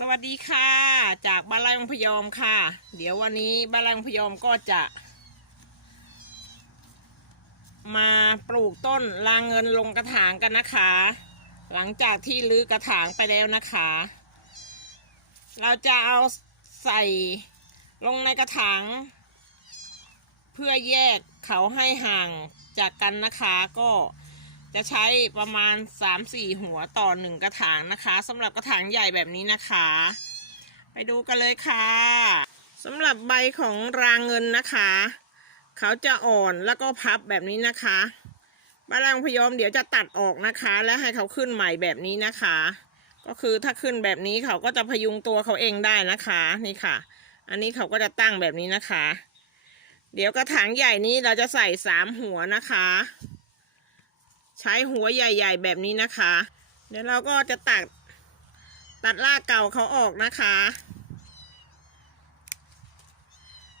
สวัสดีค่ะ จากบ้านไร่องพยอมค่ะ เดี๋ยววันนี้บ้านไร่องพยอมก็จะ มาปลูกต้นลางเงินลงกระถางกันนะคะ หลังจากที่รื้อกระถางไปแล้วนะคะ เราจะเอาใส่ลงในกระถางเพื่อแยกเขาให้ห่างจากกันนะคะก็ จะใช้ประมาณ 3-4 หัวต่อหนึ่งกระถางนะคะสำหรับกระถางใหญ่แบบนี้นะคะ ไปดูกันเลยค่ะสำหรับใบของรางเงินนะคะ เขาจะอ่อนแล้วก็พับแบบนี้นะคะบารางพยอมเดี๋ยวจะตัดออกนะคะ แล้วให้เขาขึ้นใหม่แบบนี้นะคะ ก็คือถ้าขึ้นแบบนี้เขาก็จะพยุงตัวเขาเองได้นะคะนี่ค่ะ อันนี้เขาก็จะตั้งแบบนี้นะคะ เดี๋ยวกระถางใหญ่นี้เราจะใส่สามหัวนะคะ ใช้หัวใหญ่ ๆ แบบนี้นะคะ เดี๋ยวเราก็จะตัดตัดรากเก่าเขาออกนะคะ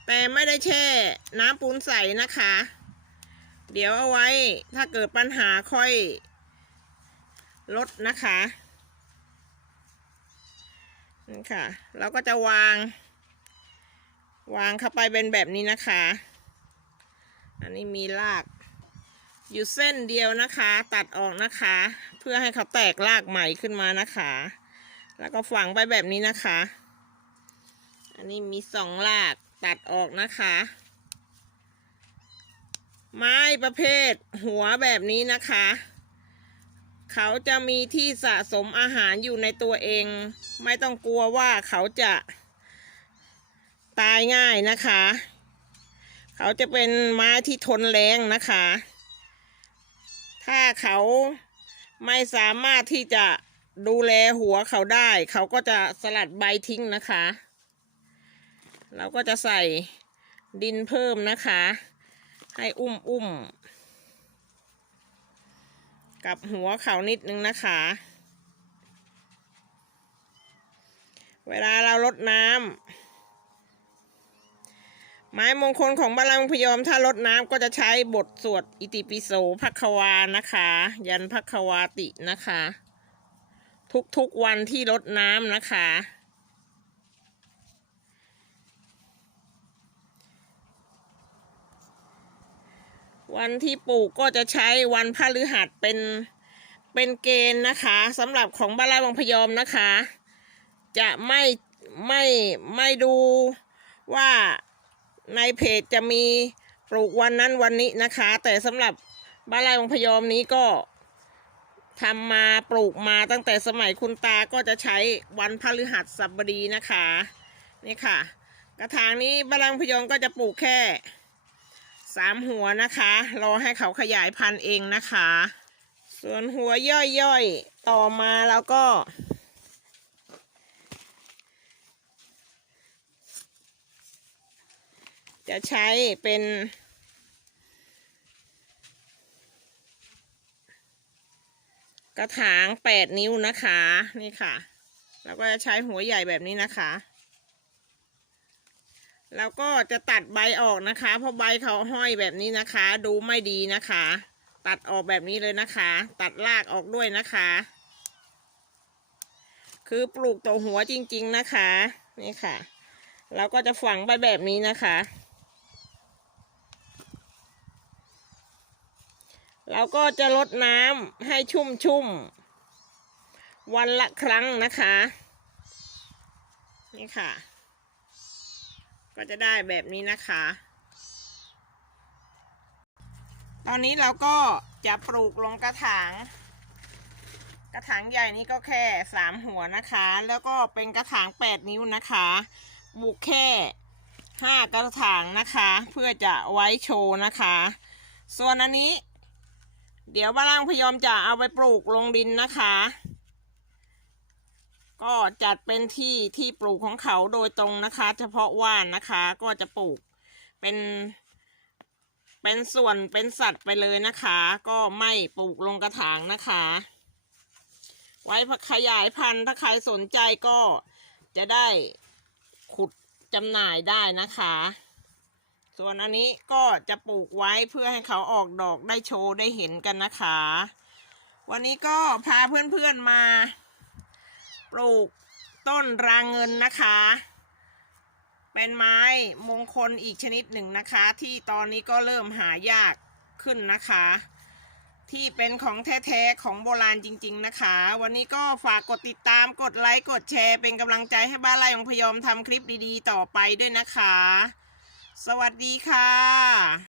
แต่ไม่ได้แช่น้ำปูนใสนะคะ เดี๋ยวเอาไว้ถ้าเกิดปัญหาค่อยลดนะคะนี่ค่ะ เราก็จะวาง วางเข้าไปเป็นแบบนี้นะคะ อันนี้มีราก อยู่เส้นเดียวนะคะ ตัดออกนะคะ เพื่อให้เขาแตกรากใหม่ขึ้นมานะคะ แล้วก็ฝังไปแบบนี้นะคะ อันนี้มีสองรากตัดออกนะคะ ไม้ประเภทหัวแบบนี้นะคะ เขาจะมีที่สะสมอาหารอยู่ในตัวเอง ไม่ต้องกลัวว่าเขาจะตายง่ายนะคะ เขาจะเป็นไม้ที่ทนแรงนะคะ ถ้าเขาไม่สามารถที่จะดูแลหัวเขาได้ เขาก็จะสลัดใบทิ้งนะคะ เราก็จะใส่ดินเพิ่มนะคะ ให้อุ้มอุ้มกับหัวเขานิดนึงนะคะ เวลาเราลดน้ำ ไม้มงคลของบาลังก์พยอมถ้าลดน้ำก็จะใช้บทสวดอิติปิโสพักควานะคะ ยันพักควาตินะคะ ทุกๆวันที่ลดน้ำนะคะ วันที่ปลูกก็จะใช้วันพฤหัสเป็นเป็นเกณฑ์นะคะสำหรับของบานไร่วังพยอมนะคะ จะไม่ไม่ไม่ดูว่า ในเพจจะมีปลูกวันนั้นวันนี้นะคะ แต่สำหรับบ้านไร่วังพยอมนี้ก็ทำมาปลูกมาตั้งแต่สมัยคุณตาก็จะใช้วันพฤหัสบดีนะคะ นี่ค่ะ กระถางนี้บ้านไร่วังพยอมก็จะปลูกแค่สามหัวนะคะรอให้เขาขยายพันธุ์เองนะคะ ส่วนหัวย่อยๆ ต่อมาแล้วก็ จะใช้เป็นกระถางแปดนิ้วนะคะ นี่ค่ะ แล้วก็จะใช้หัวใหญ่แบบนี้นะคะ แล้วก็จะตัดใบออกนะคะ เพราะใบเขาห้อยแบบนี้นะคะ ดูไม่ดีนะคะ ตัดออกแบบนี้เลยนะคะ ตัดรากออกด้วยนะคะ คือปลูกตัวหัวจริง ๆนะคะ นี่ค่ะเราก็จะฝังไปแบบนี้นะคะ เราก็จะลดน้ำให้ชุ่มๆวันละครั้งนะคะ นี่ค่ะ ก็จะได้แบบนี้นะคะ ตอนนี้เราก็จะปลูกลงกระถาง กระถางใหญ่นี้ก็แค่สามหัวนะคะ แล้วก็เป็นกระถางแปดนิ้วนะคะปลูกแค่ห้ากระถางนะคะ เพื่อจะไว้โชว์นะคะ ส่วนอันนี้ เดี๋ยวบ้านล่างพยอมจะเอาไปปลูกลงดินนะคะ ก็จัดเป็นที่ที่ปลูกของเขาโดยตรงนะคะ เฉพาะว่านนะคะก็จะปลูกเป็นเป็นส่วนเป็นสัตว์ไปเลยนะคะ ก็ไม่ปลูกลงกระถางนะคะ ไว้ขยายพันธุ์ถ้าใครสนใจก็จะได้ขุดจำหน่ายได้นะคะ ส่วนอันนี้ก็จะปลูกไว้เพื่อให้เขาออกดอกได้โชว์ได้เห็นกันนะคะ วันนี้ก็พาเพื่อนๆมา ปลูกต้นรางเงินนะคะ เป็นไม้มงคลอีกชนิดหนึ่งนะคะ ที่ตอนนี้ก็เริ่มหายากขึ้นนะคะ ที่เป็นของแท้ๆของโบราณจริง ๆนะคะ วันนี้ก็ฝากกดติดตามกดไลค์กดแชร์ เป็นกำลังใจให้บ้านไร่ของพยอมทำคลิปดีๆ ต่อไปด้วยนะคะ สวัสดีค่ะ